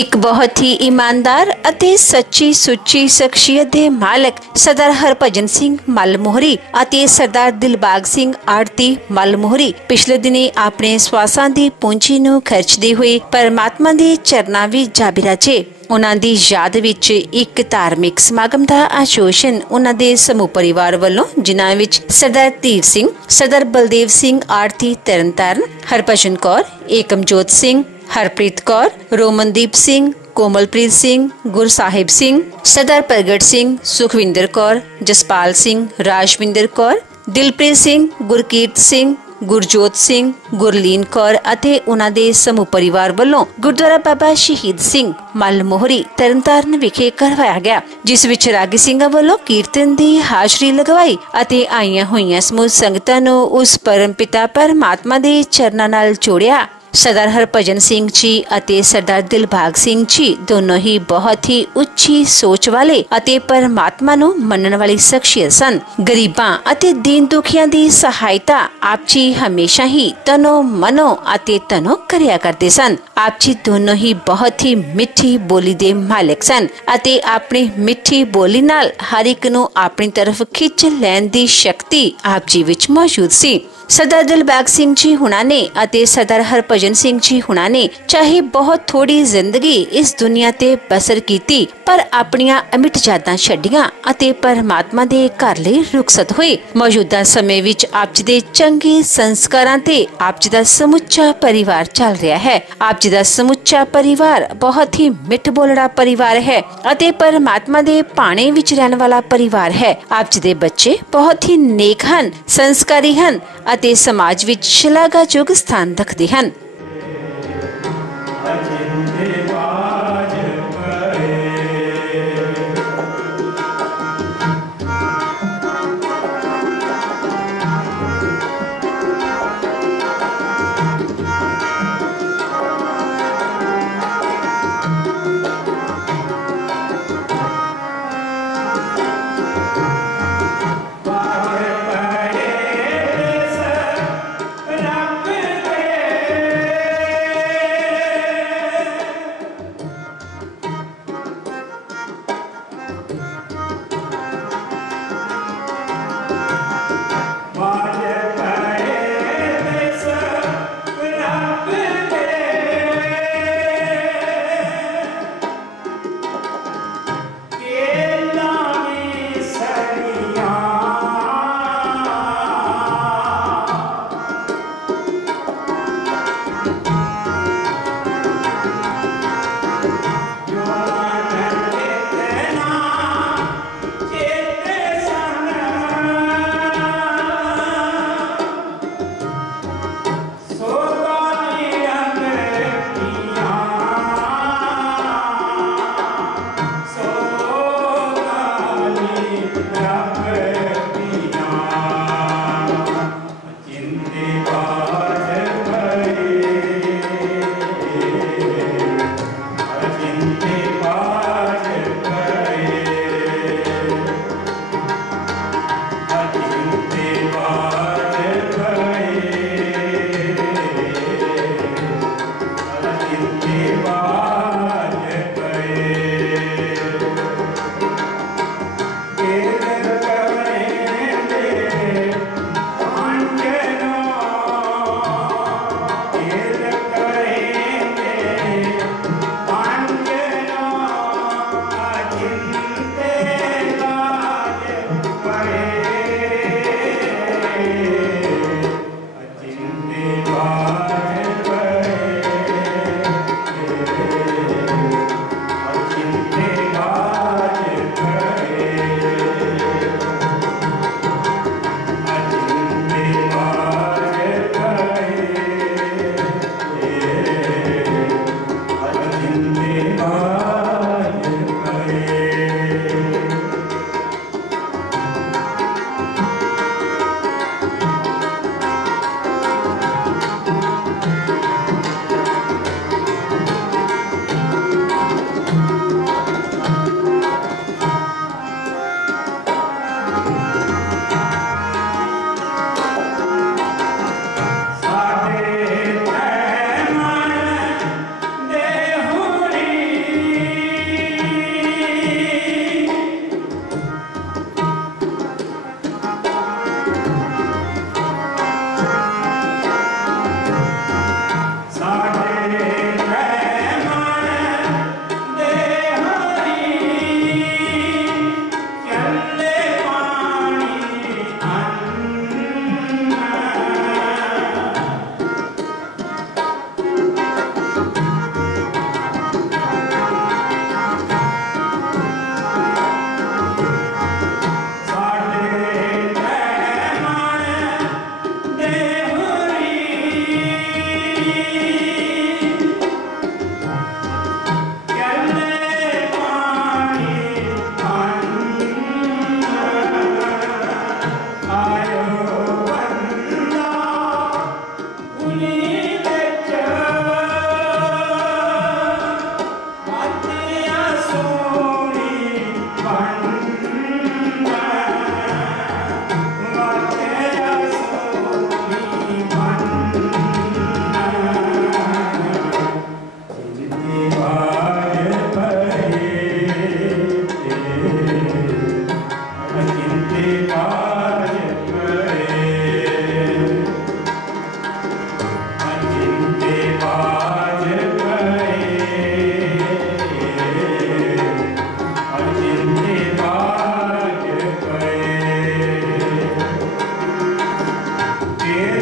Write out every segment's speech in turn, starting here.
एक बहुत ही ईमानदार ਅਤੇ ਸੱਚੀ ਸੁੱਚੀ ਸ਼ਖਸੀਅਤ ਦੇ ਮਾਲਕ ਸਰਦਾਰ ਹਰਭਜਨ ਸਿੰਘ ਮੱਲ ਮੋਹਰੀ ਅਤੇ ਸਰਦਾਰ ਦਿਲਬਾਗ ਸਿੰਘ ਆੜਤੀ ਮੱਲ ਮੋਹਰੀ ਪਿਛਲੇ ਦਿਨੀ ਆਪਣੇ ਸਵਾਸਾਂ ਦੀ ਪੂੰਜੀ ਨੂੰ ਖਰਚਦੇ ਹੋਏ ਪਰਮਾਤਮਾ ਦੇ ਚਰਨਾਂ ਵਿੱਚ ਜਾ ਬਿਰਾਜੇ। उन्हां दी याद विच एक धार्मिक समागम का आयोजन उन्हां दे समूह परिवार वालों जिन्हां विच सरदार धीर सिंह, सरदार बलदेव सिंह आड़ती तरनताਰਨ, हरभजन कौर, एकमजोत सिंह, हरप्रीत कौर, रोमनदीप सिंह, कोमलप्रीत सिंह, गुरसाहिब सिंह, सरदार प्रगट सिंह, सुखविंदर कौर, जसपाल सिंह, राजविंदर कौर, दिलप्रीत सिंह, गुरकीरत सिंह, गुरजोत सिंह, गुरलीन कौर ਅਤੇ ਉਹਨਾਂ ਦੇ ਸਮੂਹ ਪਰਿਵਾਰ ਵੱਲੋਂ ਗੁਰਦੁਆਰਾ ਬਾਬਾ ਸ਼ਹੀਦ ਸਿੰਘ ਮੱਲ ਮੋਹਰੀ ਤਰਨਤਾਰਨ ਵਿਖੇ ਕਰਵਾਇਆ ਗਿਆ, ਜਿਸ ਵਿੱਚ ਰਾਗੀ ਸਿੰਘਾਂ ਵੱਲੋਂ ਕੀਰਤਨ ਦੀ ਹਾਜ਼ਰੀ ਲਗਵਾਈ ਅਤੇ ਆਈਆਂ ਹੋਈਆਂ ਸਮੂਹ ਸੰਗਤਾਂ ਨੂੰ ਉਸ ਪਰਮ ਪਿਤਾ ਪਰਮਾਤਮਾ ਦੇ ਚਰਨਾਂ ਨਾਲ ਜੋੜਿਆ। सरदार हरभजन सिंह जी ਅਤੇ सरदार दिलबाग सिंह जी दोनों ही बहुत ही ਉੱਚੀ सोच वाले ਅਤੇ परमात्मा ਨੂੰ ਮੰਨਣ ਵਾਲੀ ਸ਼ਖਸੀਅਤ ਸਨ। ਗਰੀਬਾਂ ਅਤੇ ਦੀਨ ਦੁਖੀਆਂ ਦੀ ਸਹਾਇਤਾ ਆਪ ਜੀ ਹਮੇਸ਼ਾ ਹੀ ਤਨੋ ਮਨੋ ਅਤੇ ਤਨੋ ਕਰਿਆ ਕਰਦੇ ਸਨ। ਆਪ ਜੀ ਦੋਨੋਂ ਹੀ ਬਹੁਤ ਹੀ ਮਿੱਠੀ ਬੋਲੀ ਦੇ ਮਾਲਕ ਸਨ ਅਤੇ ਆਪਣੀ ਮਿੱਠੀ ਬੋਲੀ ਨਾਲ ਹਰ ਇੱਕ ਨੂੰ ਆਪਣੀ ਤਰਫ ਖਿੱਚ ਲੈਣ ਦੀ ਸ਼ਕਤੀ ਆਪ ਜੀ ਵਿੱਚ ਮੌਜੂਦ ਸੀ। सरदार दिलबाग सिंह जी हुणा ने ਅਤੇ सरदार हरभजन सिंह जी हुणा ने चाहे बहुत थोड़ी जिंदगी इस दुनिया ते बसर कीती पर अपनियां अमिट यादां छड्डियां ਅਤੇ परमात्मा दे घर ਲਈ रुखसत होए। मौजूदा समय विच आप जी दे चंगे संस्कारां ते आप जी दा समੁੱਚਾ परिवार चल रहा है। आप जी दा समੁੱਚਾ परिवार बहुत ही मिठ बोलड़ा परिवार है ਅਤੇ परमात्मा दे पाणे विच रहन वाला परिवार है। आप जी दे बच्चे बहुत ही नेक हन, संस्कारी हन ਅਤੇ समाज विच शलाघायोग स्थान रखते हैं। Amen.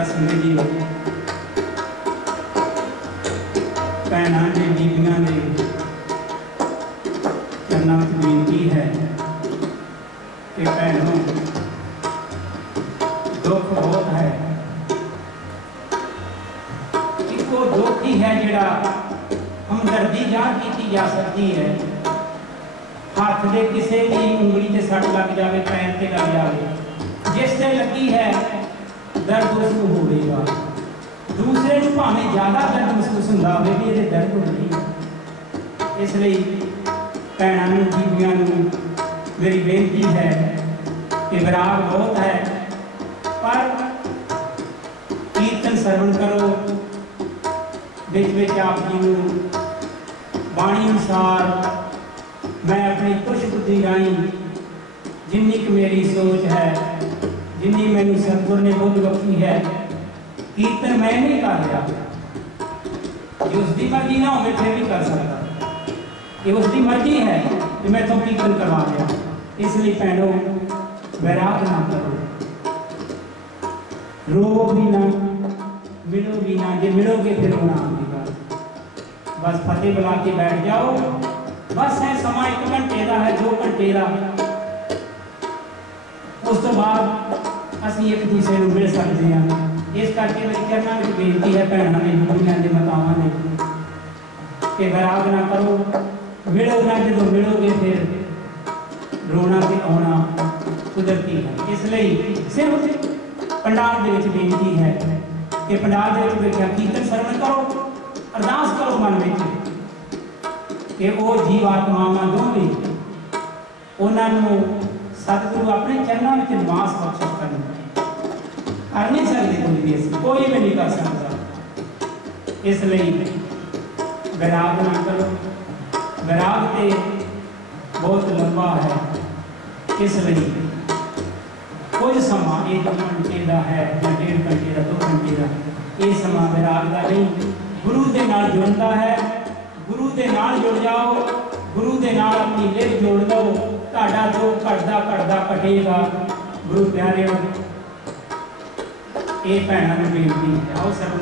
खालसा संगत जी, भैणां ने बीबियां ने चरनां विच बेनती है कि भैणों दुख बहुत है। इको दुख ही है जिहड़ा हमदर्दी जाहिर की जा सकती है। हाथ दे किसी भी उंगली से सट लग जाए, पैर से लग जाए, जिससे लगी है दर्द उसको होगा। दूसरे को भावें ज़्यादा दर्द महसूस होता हो भी ये दर्द हो नहीं। इसलिए भैणां नूं बीबियां नूं मेरी बेनती है कि विराग बहुत है, पर कीर्तन सरवण करो, बिच आप जी नूं बाणी अनुसार मैं अपनी कुछ बुद्धि राही जिन्नी क मेरी सोच है, जिन्नी मैनू सतगुर ने बुद्ध बख्शी है, कीर्तन मैं नहीं कर रहा। ये उसकी मर्जी ना हो फिर भी कर सकता, ये उसकी मर्जी है कि मैं तो कीर्तन करवा लिया। इसलिए भैणों वैराग ना करो, रो भी ना, मिलो भी ना। जे मिलोगे फिर रोना आएगा। बस फतेह बुला के बैठ जाओ। बस है समा 1 घंटे का है, 2 घंटे का। उस तो बाद असीं एक दूसरे को मिल सकते हैं। इस करके मेरी चरनां विच बेनती है भैणां ने, बीबियां ने, मातावां ने कि वैराग ना करो, मिलो ना। जो मिलोगे फिर रोना ते आना कुदरती है। इसलिए सिर्फ पंडाल दे विच बेनती है कि पंडाल दे विच बैठिया कीर्तन सरवण करो, अरदास करो मन में कि वो जीव आत्मावां दोवें उन्होंने सतगुरु अपने चरणों में निवास बख्शिश कर नहीं सकते, कोई भी नहीं कर सकता। इसलिए वैराग ना करो। वैराग तो बहुत लंबा है, इसलिए कुछ समा 1 घंटे का है या 1.5 घंटे का, 2 घंटे का, ये समा वैराग का नहीं, गुरु के नाल जुड़ता है। गुरु के नाल जुड़ जाओ, गुरु के नाल अपनी लिव जोड़ लो, ਤੁਹਾਡਾ जो घटदा घटदा घटेगा। गुरु प्यारे ये भैणां नूं बेनती है, आओ सब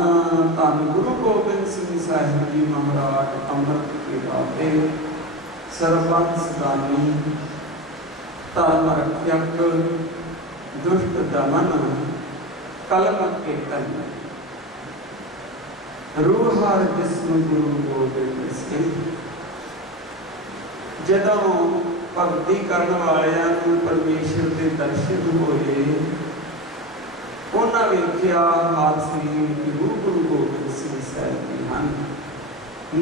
धन गुरु गोबिंद सिंह साहिब जी महाराज अमृत के दाते सर्वंस दानी धर्म रक्षक दुष्ट दमन कलम के तन रूहार जिस्म गुरु गोबिंद सिंह। जदों भगती करने वालों परमेश्वर के दर्शन होए उन्हें वेख्या हाथ श्री गुरु गोबिंद सिंह साहिब जी हैं।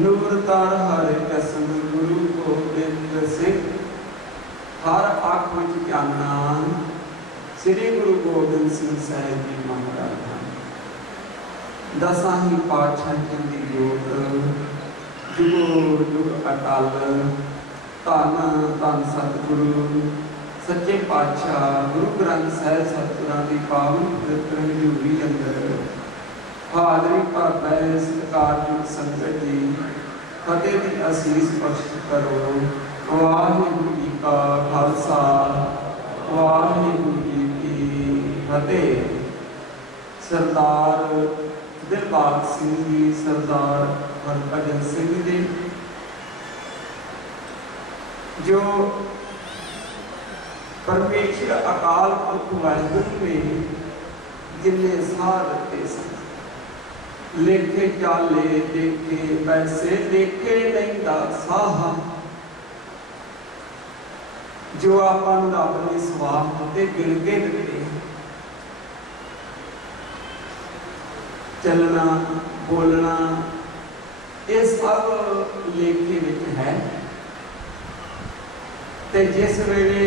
नूरतार हर कसम गुरु गोबिंद सिंह हर अख विच चानना श्री गुरु गोबिंद सिंह साहिब जी महाराज हैं। दसां ही पातशाह की जोत जुगो जुग अटल धन धन सतगुरु सच्चे पातशाह गुरु ग्रंथ साहिब सतगुरां दी पावन पवित्र हजूरी अंदर हाजरी भरदा है सत्कारयोग संगत जी फतेह दी असीस बख्श करो। वाहिगुरू जी का खालसा वाहिगुरू जी की फतेह। सरदार दिलबाग सिंह जी सरदार हरभजन सिंह जी जो परमेश्वर अकाल पुरख वाहिगुरू ने जिन्हें साह दिते सन लेखे चाले देखे पैसे लेखे नहीं दा साह जो अपन रब ने स्वार्थ ते गिण के दिते चलना बोलना ये सब लेखे विच है। ते जिस वेले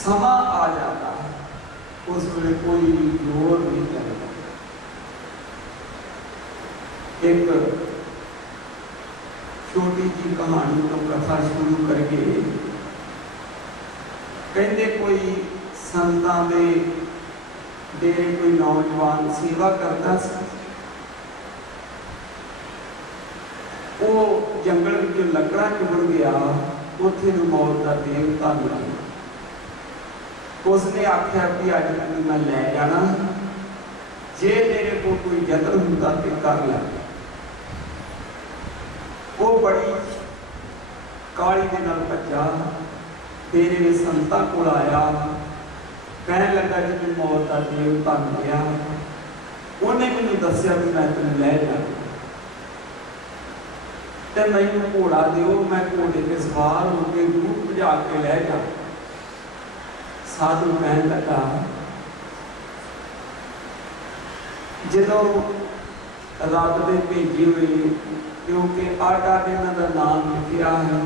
समा आ जाता है उस वेले कोई जोर नहीं करता। एक छोटी जी कहानी तो कथा शुरू करके कहते कोई संतां दे डेरे कोई नौजवान सेवा करता सी। वो जंगल में लकड़ा चुभड़ गया उत्थे मौत का देवता मिला। उसने आख्या कि अज तक मैं लै जाना जे तेरे को कोई यत्न होंदा तो कर लै। वो बड़ी काली दे नाल भज्जा तेरे संतां कोल आया कहने लगा कि मैं मौत का देवता मिलिया। उन्हें मैनूं दस्सिया कि मैं तेन लै जाना ते मैनूं घोड़ा दिओ मैं घोड़े ते सवार होकर दूर भजा के लै जा। साधु कहने लगा जदों रब दे भेजे हुए क्योंकि 8 दिनों का नाम लिखा है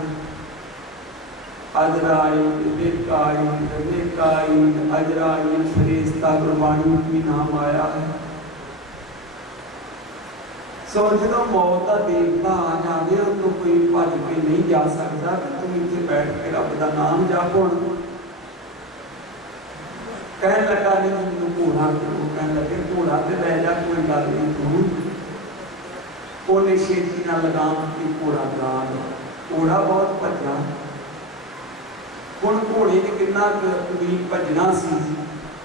अजराइल बेकाइल बेकाइल अजराइल फरिश्ता गुरबाणी भी नाम आया है। सो जो मौत का देवता आ जाए तो कोई भज के नहीं जा सकता। तुम इतने बैठ के रब का नाम जापो। कह लगा नहीं मैं घोड़ा करो कह लगे घोड़ा तो लै जा कोई गल नहीं तू उन्हें छेती ना लगाम की घोड़ा गाल घोड़ा बहुत भजा। हुण घोड़े ने कितना करीब भजना सी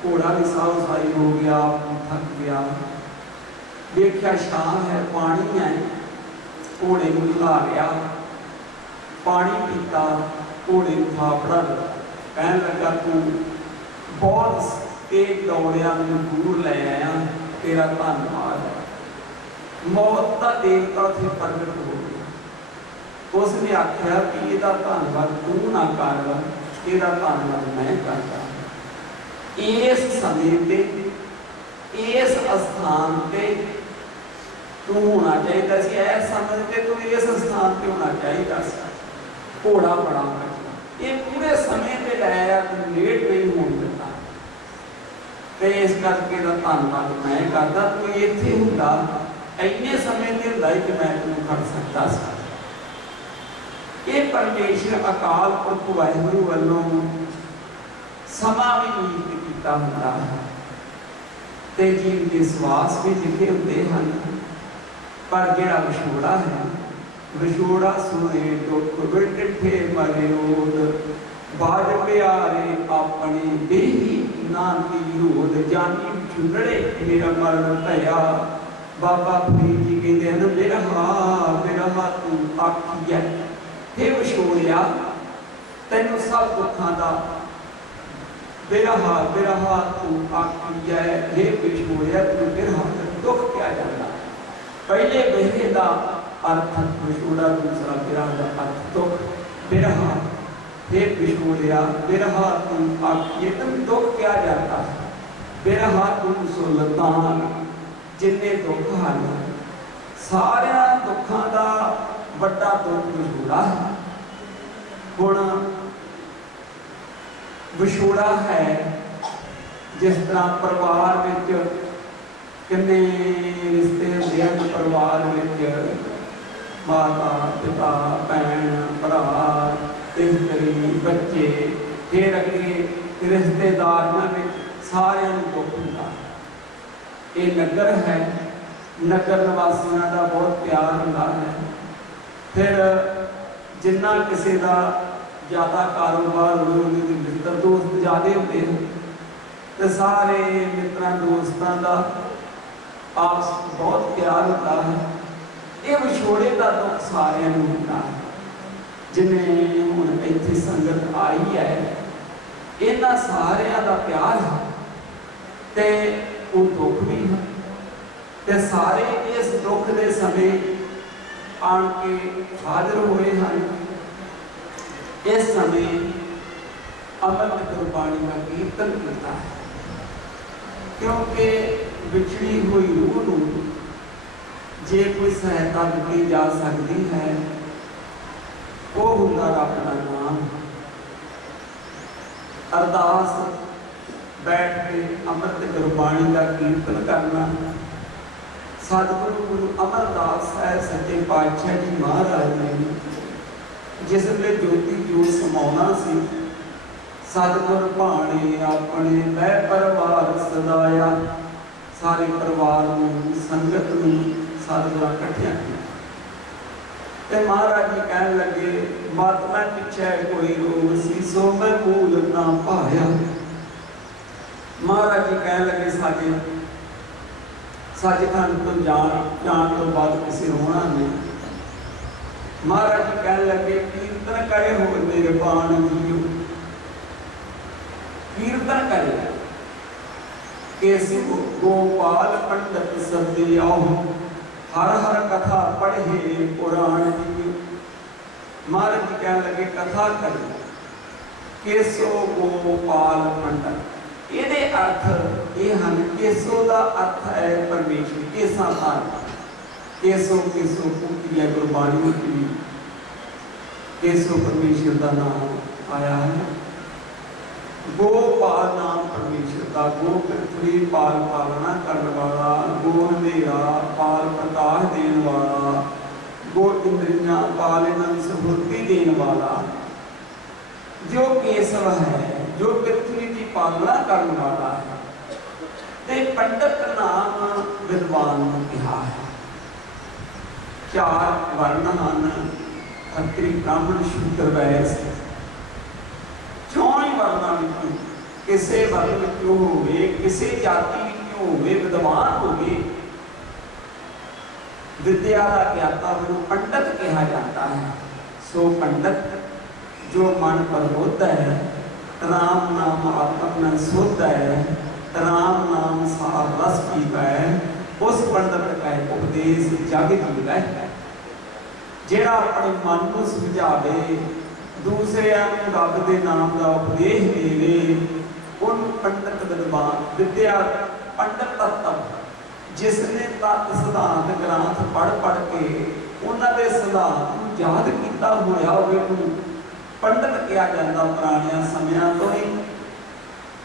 घोड़ा भी साफ साई हो गया थक गया। देखा शाम है पानी है घोड़े को ला गया पानी पीता घोड़े को थापड़ा कह लगा तू बहुत तेज दौड़िया मैं दूर ले आया तेरा धन्यवाद। मौत का देवता उत्थे प्रगट हो गया। उसने आख्या कि इसका धन्यवाद तू ना कर इसका धन्यवाद मैं करता। इस समय पे इस स्थान पे तू होना चाहिए सी। इस समय पे तू इस स्थान पे होना चाहिए सी। घोड़ा बड़ा भजा ये पूरे समय पे लाया तू लेट नहीं होने देता। तो इस करके धन्यवाद मैं करता। तू इत्थे हुंदा इन्ने समय ते हुंदा कि मैं तैनूं खड़ सकता सा। ये परमेश्वर अकाल पुरख वाहिगुरू वालों समा भी नियुक्त किया होता है ते जीव के श्वास भी लिखे होते हैं। पर जिहड़ा विछोड़ा है विछोड़ा सुने दुख बिठे मरियोद बाज प्यारे अपनी देही नानकी रोद जानी छुगड़े मेरा मरण भया। बाबा फरीद जी कहते हैं मेरा हाथ तू आखी है, हे विछोड़िया तेनों सब दुखों का मेरा हाथ तू आखी है, हे विछोड़िया तू मेरा हाथ दुख क्या जाता। पहले बहरे का अर्थ विछोड़ा, दूसरा विरह का अर्थ दुख। मेरा हाथ हे विछोड़िया मेरा हाथ तू आखिए तुम दुख क्या जाता है। मेरा हाथ तू सुल्तान जिन्ने दुख हल, सारे दुखों का बड़ा दुख विछोड़ा है। हुण विछोड़ा है जिस तरह परिवार में किन्ने रिश्ते होंदे हैं, परिवार में माता पिता भैन भरा स्त्री बच्चे फिर अगे रिश्तेदारियों में सारे दुख होता। ये नगर है, नगर निवासियों का बहुत प्यार होता है। फिर जिन्ना किसी का ज़्यादा कारोबार हो, मित्र दोस्त ज़्यादा होते हैं तो सारे मित्रों दोस्तों का आपस बहुत प्यार होता है। ये विछोड़े का दुख सारे होता है। जिन्हें हुण इत्थे संगत आई है, इन्हां सारियां दा प्यार है ते वो दुख भी है, ते सारे इस दुख के समय आन के हाजिर हुए हैं। इस समय अमृत गुरबाणी का कीर्तन करता है, क्योंकि बिछड़ी हुई रूह को जे कोई सहायता दी जा सकती है वो हुंदा रब दा नाम। अरदास बैठ के अमृत गुरबाणी का कीर्तन करना। सतगुरु गुरु अमरदास साहिब सच्चे पातशाह जी महाराज ने जिसले ज्योति जोत समाना सी, सतगुर भाणे अपने मै परिवार सदाया। सारे परिवार में संगत में सतगुरां इकट्ठियां किया। महाराज जी कह लगे मत मैं पिछे कोई रोग सी सो मैं मूल ना पाया। महाराज जी कह लगे साजे सचखंड तो जान तो बाद किसी रोना नहीं। महाराज जी कह लगे कीर्तन करे हो निर्वाण जियो, कीर्तन करे केसी गोपाल पंडित सदियाओ, हर हर कथा पढ़े पुराण जी। महाराज जी कह लगे कथा करे केसो गोपाल पंडित। ये अर्थ ये हैं, केसो का अर्थ है परमेश्वर, केसा अर्थ केसो केसो पूरी है गुरबाणी में, केसो परमेश्वर का नाम आया है। गोपाल नाम परमेश्वर का, गो पृथ्वी पाल पालना करने वाला, गो अंधेरा पाल प्रकाश देने वाला, गो इंद्रियां पाल इन्हें स्फूर्ति देने वाला। जो केशव है जो पृथ्वी की पालना करने वाला है। ते पंडित नाम विद्वान कहा है। चार वर्ण हैं, खत्री ब्राह्मण शूद्र वैश्य। चौं ही वर्णों में किसी वर्ण में क्यों होवे, किसी जाति में क्यों होवे, विद्वान होवे, विद्या का ज्ञाता वो पंडित कहा जाता है। सो पंडित जो मन पर होता है, राम नाम आत्म में शुद्ध है, राम नाम सार रस पीता है, उस पंडित का उपदेश जग जीवा है। जेड़ा अपने मन को समझावे, दूसरे रब के नाम का उपदेश देवे, उन पंडित विद्वान विद्या पंडित तत्व जिसने तत्व सिद्धांत ग्रंथ पढ़ के उन्होंने सिद्धांत याद किया होया होवे पंडित कहा जाता। पुराने समयां तो ही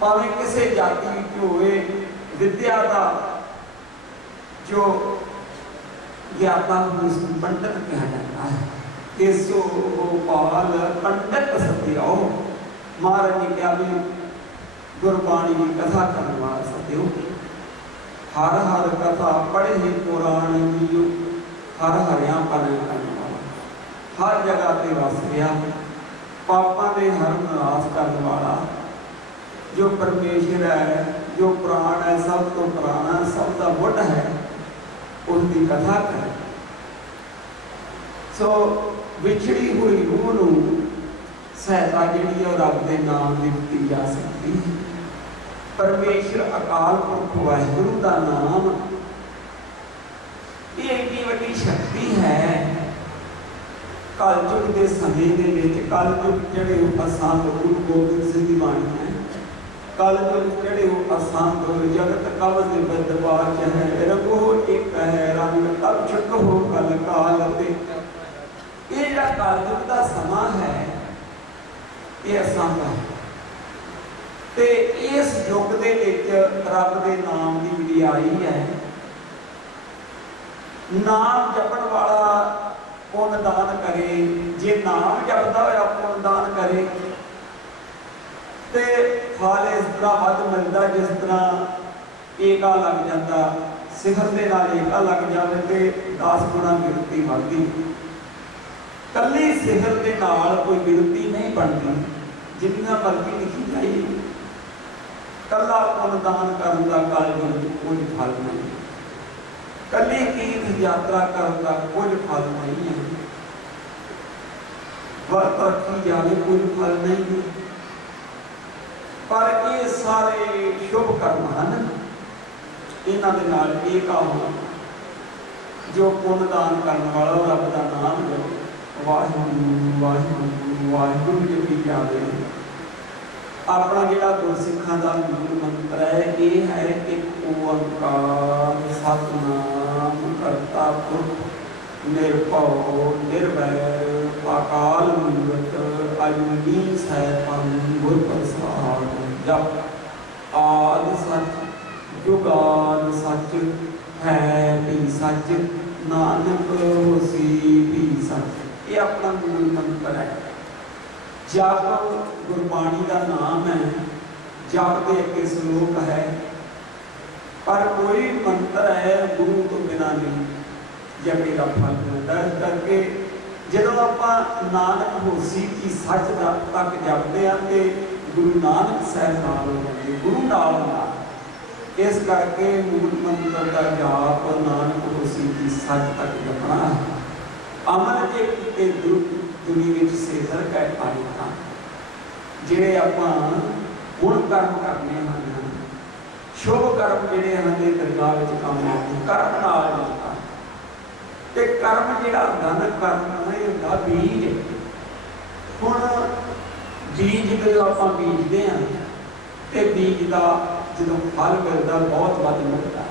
भावें किसी जाति होवे, विद्या का जो ज्ञाता हो उसको पंडित कहा जाता है। केसो गोपाल पंडित सत्यो। महाराज जी क्या भी गुरबाणी की कथा करने वाला सत्यो। हर हर कथा पढ़े पुराण जियो, हर हरिया पढ़े करने वाला, हर जगह पे वस गया, पापा ने हर नाश करने वाला जो परमेश्वर है जो प्राण है सब तो पुराना, सब का मुढ़ है, उसकी कथा कर। सो विछड़ी हुई रूह नूं सहायता जिहड़ी है रब के नाम की दित्ती जा सकती है। परमेश्वर अकाल पुरख वाहिगुरू का नाम ये एडी वड्डी शक्ति है। कल युग के समय दे विच कल युग जिहड़े असां गुरु गोबिंद सिंह दी बाणी है, कल युग जिहड़े असां गुरु जगत कवच बदबाच है, रंगो एक है रंग तब छुट हो कल काल ते। ये जिहड़ा कल युग का समा है ये असां दा ते इस युग दे विच रब दे नाम की वडियाई है। नाम जपण वाला पुण्य दान करे, जे नाम जपदा होया पुण्य दान करे ते फल इस तरह वध मिलता जिस तरह एका लग जाता, सिखर दे नाल एका लग जाए तो 10 गुणा गिनती बढ़ती। कली सिखर दे नाल कोई गिनती नहीं बनती, जिन्ना मर्जी लिखी जाए। कला पुण्य दान करन दा कल कोई फल नहीं, कली तीर्थ यात्रा करने का कोई फल नहीं है, व्रत रखी जाए कोई फल नहीं है। पर ये सारे शुभ कर्म हैं, इन्हां दे नाल एक हो जो पुण्य दान करने वाला रब का नाम लो वाहिगुरू वाहिगुरू वाहिगुरू जपी जावे। अपना जिहड़ा गुरसिखां दा मूल मंत्र है ये है एक ओंकार सतनाम करता पुरख निर्भव निर्वैर अकाल मूरत अजूनी सैभं गुर प्रसाद। जप आदि सच जुगाद सच है भी सच नानक होसी भी सच। ये अपना मूल मंत्र है। जप गुरबाणी का नाम है, जप के अगे श्लोक है, पर कोई मंत्र है गुरु तो बिना नहीं जपे का फल मिलता। इस करके जो आप नानक होसी की सच तक जपते हैं तो गुरु नानक साहब नाल हो जाते, गुरु नाल नाल। इस करके मूल मंत्र का जाप नानक होसी की सच तक जपना है। अमल जे किते दुनिया सेधर कै पाई था जिहड़े आपां गुण कर्म करने हैं, शुभ कर्म जिहड़े हैं दरगाह विच काम आते, कर्म नाल होता ते कर्म जिहड़ा हुंदा ना कर्म ये हुंदा बीज। हुण बीज जदों आपां बीजदे हां ते बीज का जदों फल मिलदा बहुत वध मिलदा।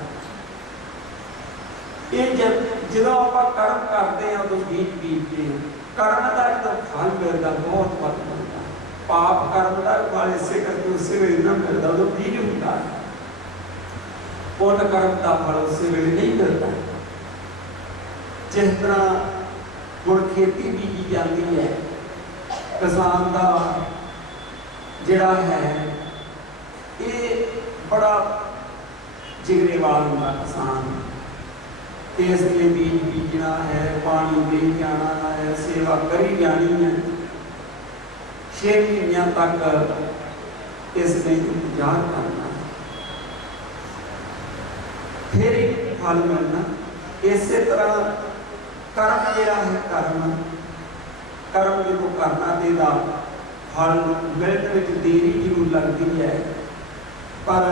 ये जदों आपां कर्म करते हैं तो बीज बीजते हैं, कर्म का जो फल मिलता बहुत वध मिलता। पाप कर्म का फल इसे करके उसे वेले ना मिलता तो बीज होता है, पुण्य कर्म का फल उसे वेले नहीं मिलता। जिस तरह हुण खेती बीजी जाती है, किसान का जिहड़ा है ये बड़ा जिगरे वाला होंदा किसान। इसलिए बीज बीजना है, पानी दे जाना है, सेवा करी जानी है, 6 महीनों तक इसमें इंतजार करना है, फिर एक फल मिलना। इस तरह कर्म जिहड़ा है कर्म जो करना देगा फल मिलने में देरी जरूर लगती है, पर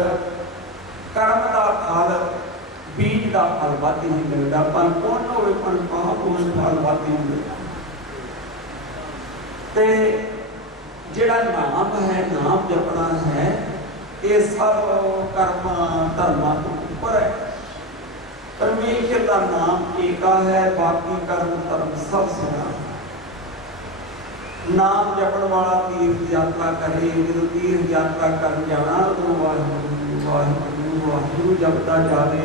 कर्म का फल बीज का फल वध नहीं मिलता। पर पुण्य होवे पर पाप होवे फल वध नहीं मिलता। ते जिहड़ा नाम है, नाम जपना है, ये सब कर्म धर्मां तो ऊपर है। परमेश्वर का नाम एका है, बाकी कर्म धर्म सब सदा। नाम जपण वाला तीर्थ यात्रा करे, जो तीर्थ यात्रा कर जाना तो वाहिगुरू वाहिगुरू वाहिगुरू जपदा जावे,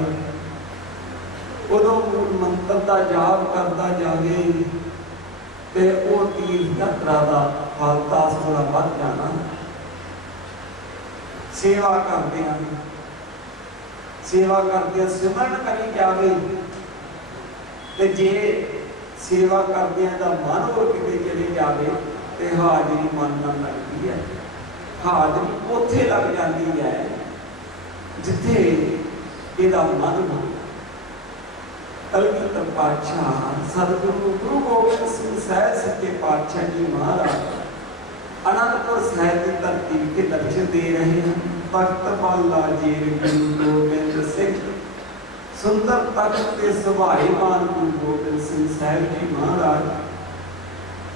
उदों मूल मंत्र का जाप करता जाए तो वो तीर्थ यात्रा का फल 10 गुणा बढ़ जाना। सेवा करते हैं, सेवा करते सिमरन करी जाए तो जे सेवा करते हैं तो मन हो किते चले जाए तो हाजरी मन न लगती है, हाजरी उत्थे लग जाती है जिथे ਇਹਦਾ ਮਨ ਮੰਨਦਾ। कलगीधर पातशाह सतगुरु गुरु गोबिंद सिंह साहिब सच्चे पातशाह जी महाराज आनंदपुर साहिब की धरती के दर्शन दे रहे हैं। तख्त बाला जीर गुरु गोबिंद सिंह सुंदर तख्त के सुभाईमान गुरु गोबिंद सिंह साहिब जी महाराज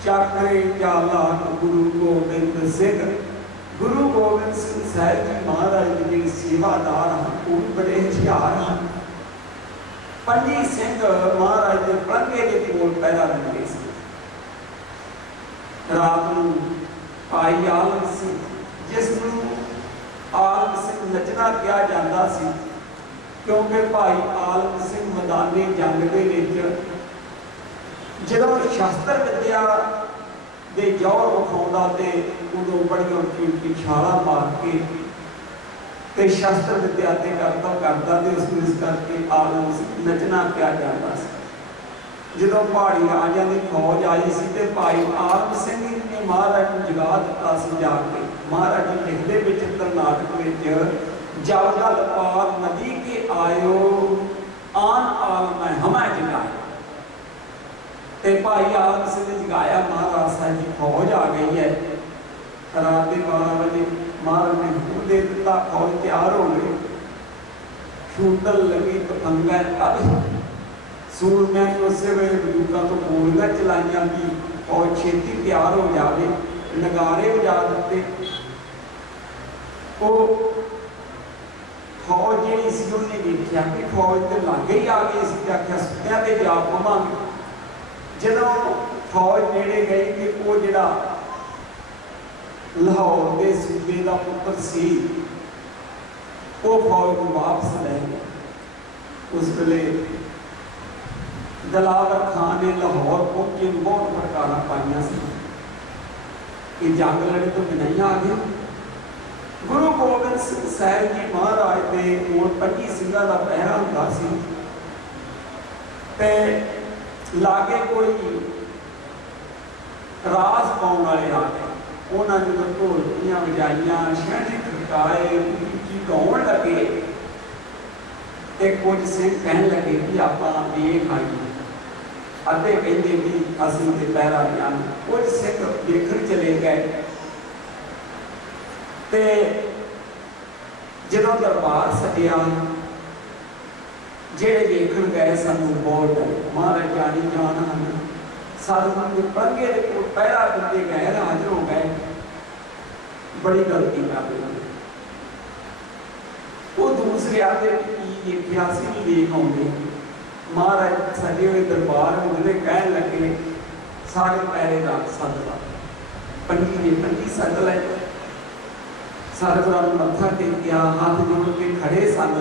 चाकरे चालाक गुरु गोबिंद सिंह गुरु गोबिंद सिंह साहिब जी महाराज जी सेवादार हैं, वो बड़े होशियार हैं। पंजी सिंह महाराज के पलंगे के कोल पैदा रखते थे। रात को भाई आलम सिंह जिसनों आलम सिंह नचना कहा जाता सी, क्योंकि भाई आलम सिंह मैदानी जंग के जो शास्त्र विद्या के जौहर विखाउंदा ते उदों बड़ियां कीमती छाला मार के शास्त्र विद्या ते करता ते उसमें इस करके आलम सिंह नचना क्या जाता सी। जो पहाड़ी राजा की फौज आई सी ते भाई आलम सिंह ने महाराज को जगा दिता सी। जाके महाराज जी लिखते विच कर्नाटक विच जब जल पार नदी के आयो आन आलम हमें जगाया ते भाई आलम सिंह ने जगाया। महाराज साहब की फौज आ गई है। रात के 12 बजे महाराज ने हुक्म दे दिता, फौज तैयार हो गई। शूटल लगी पतंगा तब सूरमिया ने उस वे बंदूकों तो गोलियां चलाइया कि फौज छेती तैयार हो जाए। नगारे बजा दिते। वो फौज जी सी उन्हें देखा कि फौज के लागे ही आ गई सी। आख्या सुत्या ते जा पवांगे। जदों फौज नेड़े गई कि वो जिहड़ा लाहौर के सूबे का पुत्र सी वो फौज को वापस ले गया। उस वेले दिलावर खान ने लाहौर पहुंचे बहुत प्रकार पाइया कि जंग लड़े तो बिना ही आ गए। गुरु गोबिंद सिंह साहिब जी महाराज के कोल 25 सिंघां का पहरा हुंदा सी ते लागे कोई रास पाउण वाले आ गए। उन्होंने जो ढोलकियां बजाइया शहने खड़काए उची गाउन लगे तो कुछ सिंह कह लगे कि आप ये खाइए। अद्धे कहते भी असं तो पैरा जान। कुछ सिंह देखने चले गए तो जो दरबार सटिया जेड़े देखण गए सानू बहुत डर। महाराज जानी जान हैं सतगुरु पलंगे को पहरा दिते गए हाजिर हो गए। बड़ी गलती कर रहे वो दूसरे आते की देखा नहीं देख आते। महाराज सजे हुए दरबार में कह लगे सारे पहरेदार सद ला पंजी ने पंजी सद ले। सतगुरां नूं मत्था टेकिया हाथ जोड़ के खड़े सन।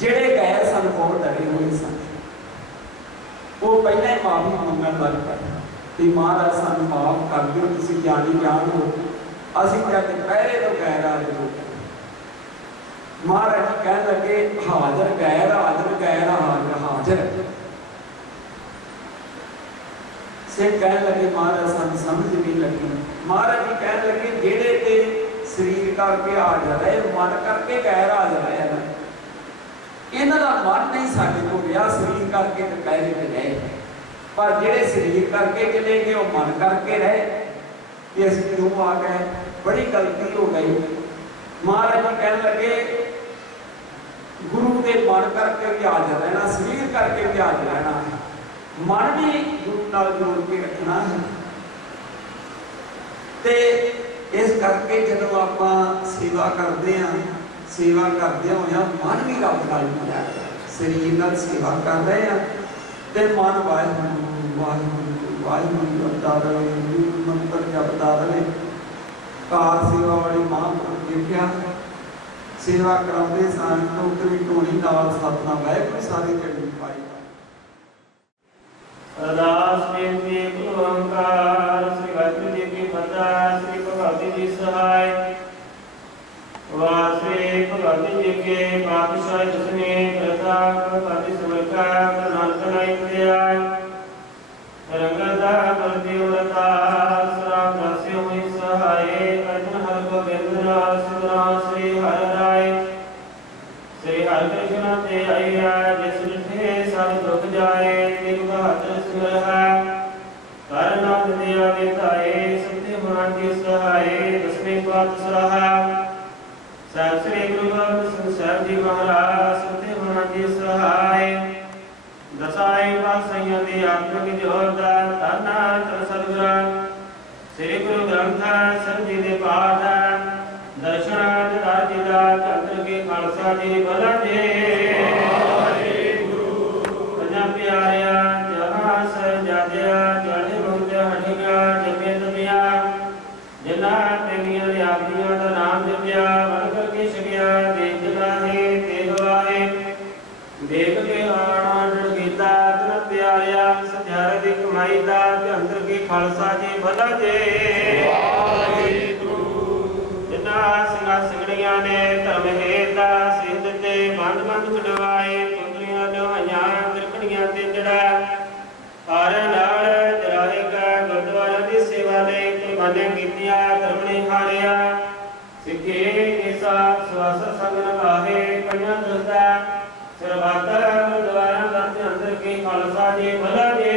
जेड़े गए सन बहुत डरे हुए सन। वो पहले ही माफी मंगन लग पए कि महाराज सानू माफ कर दो, तुसीं जानी जान हो, असीं ते पहले तो गैर हाजिर हो गए। महाराज जी कह लगे हाजिर गैर हाजिर गैर हाजिर हाजिर। सिंह कह लगे महाराज सानू समझ नहीं लगी। महाराज जी कह लगे जेड़े ते शरीर करके हाजिर है मन करके गैर हाजिर है। इन्हां दा मन नहीं साडे कोल रहा, शरीर करके तो पहले ते रहे, पर जेड़े शरीर करके चले गए वो मन करके रहे कि असीं क्यों आ गए। बड़ी गलती हो गई। महाराज जी कह लगे गुरु के मन करके भी हाजिर रहना, शरीर करके भी हाजिर रहना है, मन भी गुरु नाल जोड़ के रखना है। ते इस करके जदों आपां सेवा करते हैं, सेवा करदे होया मन भी रब नाल जुड़िया है। शरीर नाल सेवा कर रहे हैं तो मन वाहिगुरू वाहिगुरू वाहिगुरू जपदा रहे, मंत्र जपदा रहे। कार सेवा वाली महापुरुष देखिया सेवा कराते सन टोकरी टोनी नाल सतनाम वाहिगुरू सारी चढ़ी पाई। अरदास बेनती गुरु ओंकार श्री वाहिगुरू जी की फतेह। श्री भगवती जी सहाय श्री भगवती जी के पातशाह जिसने प्रथा भगवती सुरक्षा नानक नाई दियाय रंगदा करती उड़ता श्राप से हुई सहाय अर्जुन हर गोविंद रास श्री हर राय सहाय दसाई पासैया दे आत्मिक जोत धन धन सतगुर श्री गुरु ग्रंथ सब जी दे पाठ दर्शन दिदार जी दा चंद्र के खालसा जी भला दे पंजाब प्यारिया जहां सजादिया चढ़े मुंज हटिया जमे तबिया जिन्ना प्रेमिया ने आपदिया दा नाम जपिया वन करके छकिया देख लाहे ते गवाए देख के आना डर गीता तन प्यारिया सत्यारे दी कमाई दा अंदर के खालसा जी भला दे जिन्ना सिंगा सिंगड़िया ने धर्म हेता सिंध ते बंद बंद कटवाए कुंडलियां लोहाइयां तिरकड़ियां ते जड़ा हर नाल जराएगा गुरुद्वारा दी सेवा ले कुर्बानियां कीतियां धर्म ने हारिया सिखे ऐसा स्वास संग नभाए पंजा दसदा सरबत गुरुद्वारा दस अंदर के खालसा जी भला दे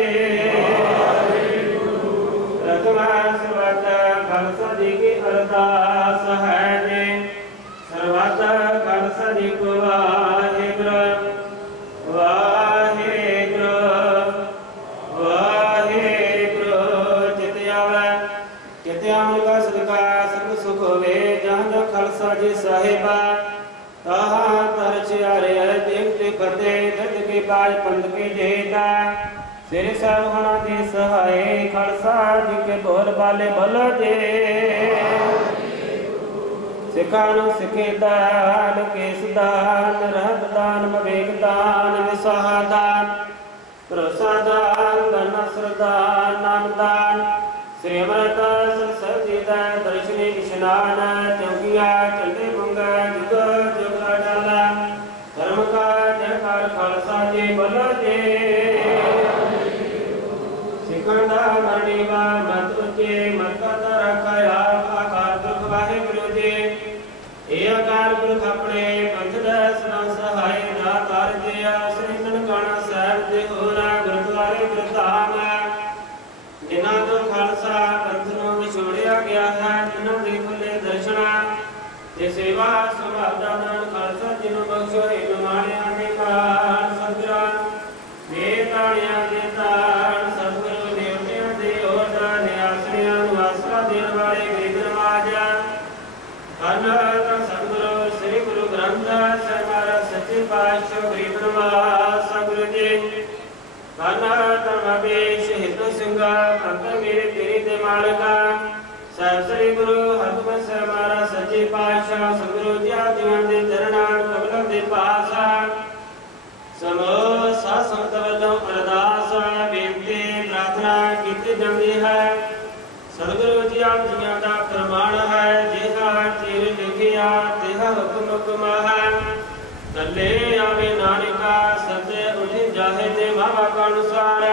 रतमा सरबत खालसा जी की अरदास है ने सरबत खालसा जी को वाहेगुरु वाहेगुरु वाहेगुरु चित्या का सदका सब सुख होवे जहां खालसा जी साहिबा ताहा तर चियारे देव ते फते दत के बाज पंथ के जेता सिर सब होना दे सहाय खालसा जी के बोल बाले भला दे सिखानु सिखे दान केस दान रहत दान मवेक दान विसाह दान भरोसा दान धन श्रदान नाम दान श्री अमृत सरस्वती दान दर्शनी स्नान चौकिया चंडे मंगा जुग जुगला डाला धर्म का जयकार खालसा जी भला दे सिकंदा मरणीवा मत उचे मत का रखाया आकार दुख वाहेगुरु जी ए आकार पुरख अपने पंथ दसना सहाय दातार दिया श्री ननकाना साहब दे होरा गुरुद्वारे गुरधाम जिन्हां तो खालसा पंथ नूं विछोड़िया गया है जिन्हां दे खुले दर्शना ते सेवा संभाल दा दान खालसा जी नूं बख्शो हे माणिया दे कार सतगुरां दे ताणिया दे ताण सतगुरु देवतियां दे ओटा ने आसरियां नूं आसरा देण वाले गरीब नवाजा धन धन सतगुरु श्री गुरु ग्रंथ ਸਾਹਿਬ ਮਹਾਰਾਜ ਸੱਚੇ ਪਾਤਸ਼ਾਹ ਗਰੀਬ ਨਵਾਜ ਸਤਿਗੁਰੂ ਜੀ धन धन अवेश हिंदू सिंगा अंत मेरे तेरे दे मालका साहब श्री गुरु हरगोबिंद साहब महाराज सच्चे पातशाह सतगुरु जी आदियां दे चरणां कमलों दे पास समो साध संगत ਵੱਲੋਂ अरदास बेनती प्रार्थना कीती जाती है सतगुरु जी आप जियां दा फरमान है जिहा चीर लिखिया तिहा हुक्म हुक्म है कले आवे नानका सते उठे जाहे ते मां बाप अनुसार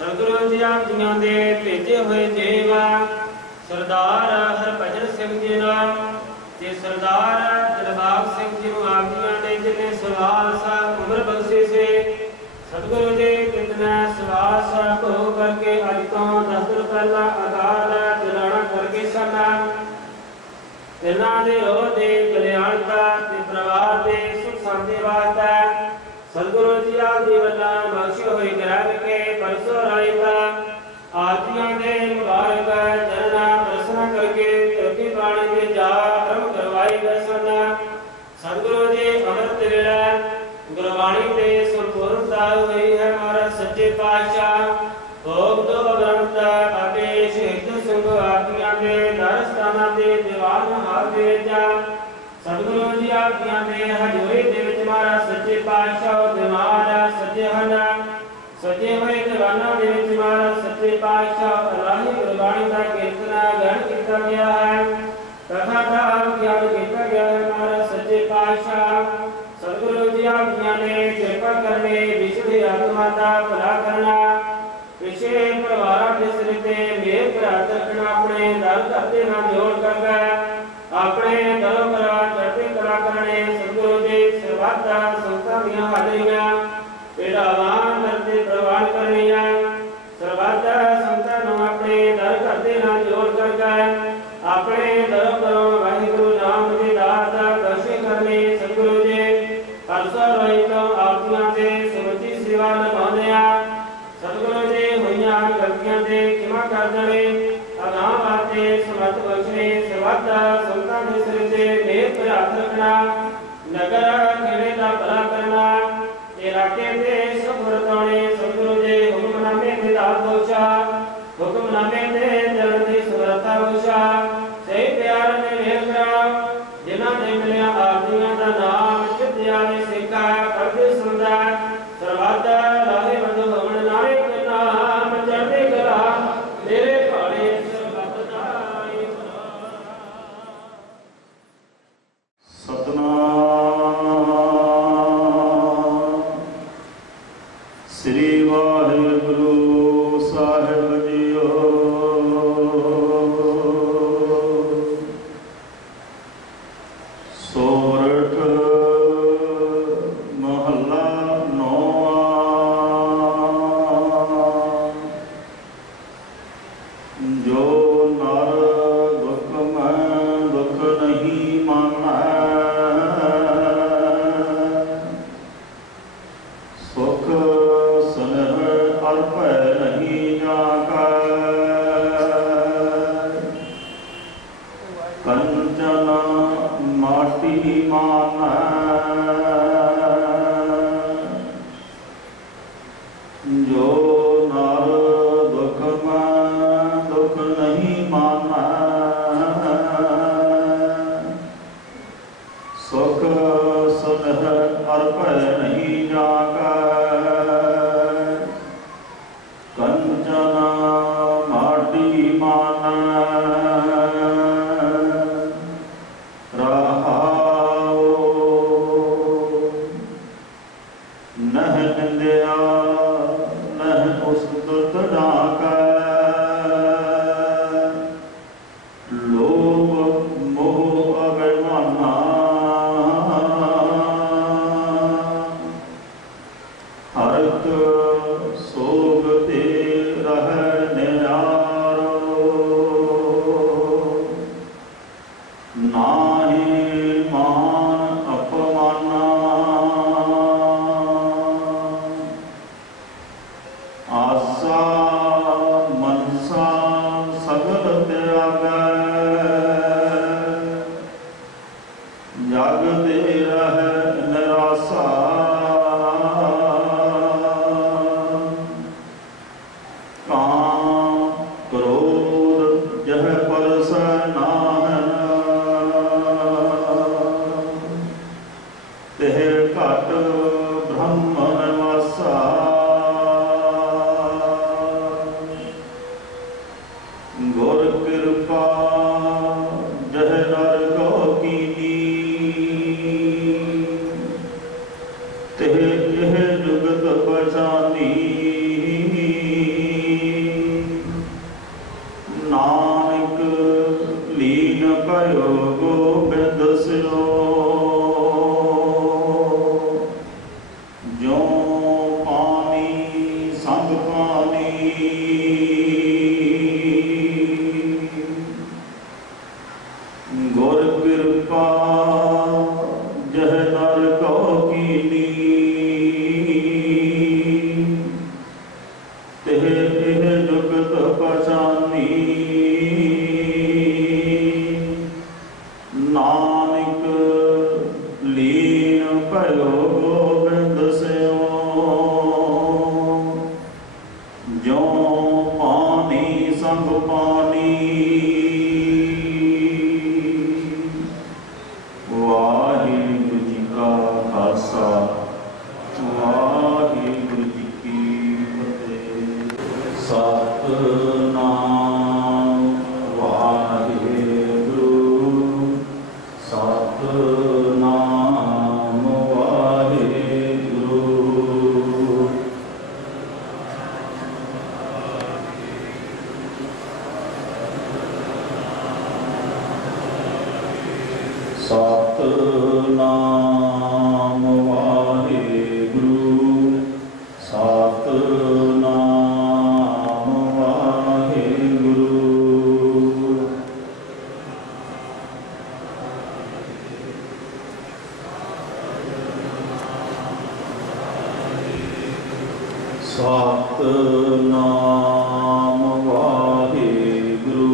सतगुरु जी आप जियां दे भेजे हुए देवा सरदार हरभजन सिंह जी नाम ते सरदार दिलबाग सिंह जी ਨੂੰ ਆਪ ਜੀਆਂ ਨੇ ਜਿਨੇ ਸਵਾਲ ਸਾਹਿਬ ਉਮਰ ਬਖਸ਼ੇ ਸੇ सतगुरु जी कितना सवाल ਸਾਹਿਬ ਹੋ करके ਅੱਜ ਤੋਂ 10 ਦਿਨ ਪਹਿਲਾਂ ਅਕਾਲ ਚਲਾਣਾ ਕਰਕੇ ਸਨਾ तिन्हां दे रोह दे कल्याणता ते परिवार दे सुख शांति वास्ते सतगुरु जी आप जी वल्ला बख्शे होए ग्रह के परसों रायता आदियां दे मुबारक चरणा दर्शन करके चौकी बाणी दे जा ब्रह्म करवाई दर्शन सतगुरु जी अमृत वेला गुरबाणी दे संपूर्णता हुई है महाराज सच्चे पातशाह भोग दो ग्रंथ आदेश हिंदू संघ आज्ञा दे दरस्थाना दे दीवान हाल दे जा सतगुरु जी आज्ञा दे हजूरी दे विच महाराज सच्चे पातशाह दीवान सजे हन सजे हुए दीवाना दे विच महाराज सच्चे पातशाह अल्लाही गुरबाणी दा कीर्तन गान किया गया है कथा का ज्ञान किया गया है महाराज सच्चे पातशाह सतगुरु जी आज्ञा ने कृपा करने विशुद्ध आत्मा दा भला करना पिछे परिवार के सिर ते मेर करा रखना अपने दर धरते ना जोड़ कर अपने दर परिवार चढ़ते कला करने सतगुरु जी सर्वदा संस्था दियां हाजरियां पेड़ावान करते प्रवान करनियां सर्वदा संस्था नु अपने दर धरते ना जोड़ कर अपने दर करो वाहिगुरु नाम दी दात दर्शन करने सतगुरु जी हर सर रही तो आप करना, नगर खेड़े दा भला करना, इलाके दे सब रताने सतगुरु दे हुक्मनामे दे दात बख्शा, हुक्मनामे दे चलन दी समर्था बख्शा, सही प्यार ने मेल करा, जिन्हां दे मिलिया आरतियां दा नाम चित्तिया ने सिक्खा करदे सुनदा, सरबत लाहे बंद होवन नानक नाम चढ़दे कला, मेरे भाणे सरबत दा श्री वाहिगुरु साहिब जीओ। सोरठ महला नौवां। जो नर दुख में दुख नहीं माना, सुख स्नेह अर्प नहीं जाका, कंचन माटी माना, जो नर दुख में दुख नहीं माना, सुख स्नेह अर्प नहीं जाका, कंचन माटी माना, रहाओ नह निंदिया नह उस्तुत डाका, लोभ मोह अभिमाना, हरत सोग ते रह निरारो, नाहि मान अपमाना, आसा मनसा सगल त्यागै, जग दे रह निरासा, काम क्रोध जह परस नाहन, तेह घट ब्रह्म निवासा, गुर कृपा जह नर को कीनी, तेह यह जुगत बचानी, नानक लीन भयो गोबिंद सियो, जो पानी संग पानी, गुर कृपा जह नर को कीनी, तेह एह जुगत पहचानी, नानक लीन भयो गोबिंद सियो, जो पानी संग पानी। वाहिगुरु जी का खालसा, वाहिगुरु जी की फतेह। सतनाम वाहिगुरु, सतनाम वाहिगुरु। सतनाम वाहिगुरु, सतनाम वाहिगुरु। सतनाम वाहिगुरु,